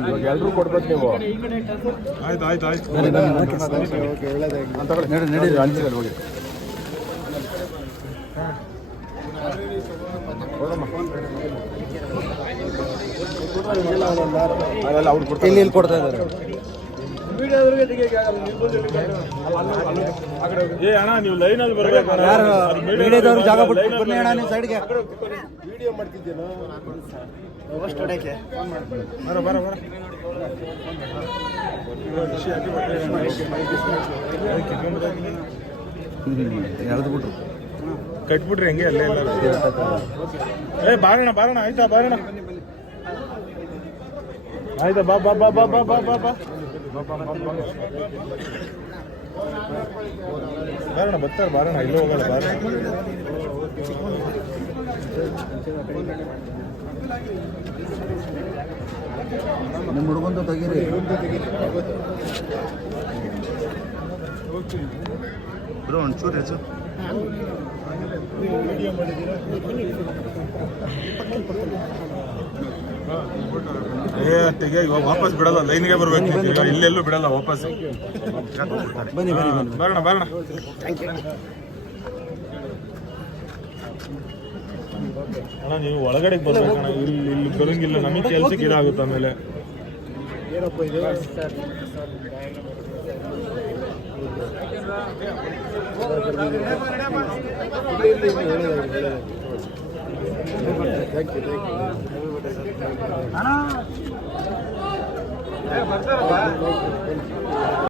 ಇವಾಗ ಕೊಡ್ಬೇಕು ನೀವು. ಆಯ್ತು ಆಯ್ತು ಆಯ್ತು ನಡಿ ನಡಿ ಹೋಗಿ. ಇಲ್ಲಿ ಕೊಡ್ತಾ ಇದ್ದಾರೆ. ಏ ಅಣ್ಣ ನೀವು ಜಾಗ ಬಿಟ್ಟು ಬನ್ನಿ ಅಣ್ಣ ನೀವು ಸೈಡ್ಗೆ ವಿಡಿಯೋ ಬರ ಬರ ಬರ. ಕಟ್ಬಿಟ್ರಿ ಹೆಂಗೆ ಅಲ್ಲೇ ಏ ಬಾರಣ ಬಾರಣ ಆಯ್ತಾ ಬಾರಣ ಆಯ್ತಾ ಬಾ ಬಾ ಬಾ ಬಾ ಬಾ ಬಾ ಬಾ. ಬಾರಣ ಬರ್ತಾರೆ ಬಾರಣ ಇಲ್ಲೇ ಹೋಗಲ್ಲ ಬಾರಣ ನಿಮ್ಮ ಹುಡುಗಂದು ತೆಗೀರಿ. ಬ್ರೋ ಒಂಚೂರು ಹೆಸರು ಏ ಇವಾಗ ವಾಪಸ್ ಬಿಡಲ್ಲ ಲೈನ್ಗೆ ಬರ್ಬೇಕು ಈಗ ಇಲ್ಲೆಲ್ಲೂ ಬಿಡಲ್ಲ ವಾಪಸ್. ಬನ್ನಿ ಬನ್ನಿ ಬನ್ನಿ. ಬಾರಣ ಬಾರಣ. ಅಣ್ಣ ನೀವು ಒಳಗಡೆ ಬರ್ಬೇಕಣ್ಣ ಇಲ್ಲಿ ಇಲ್ಲಿ ಬರಂಗಿಲ್ಲ. ನಮಗೆ ಕೆಲ್ಸಕ್ಕೆ ಇದಾಗುತ್ತೆ ಆಮೇಲೆ. Thank you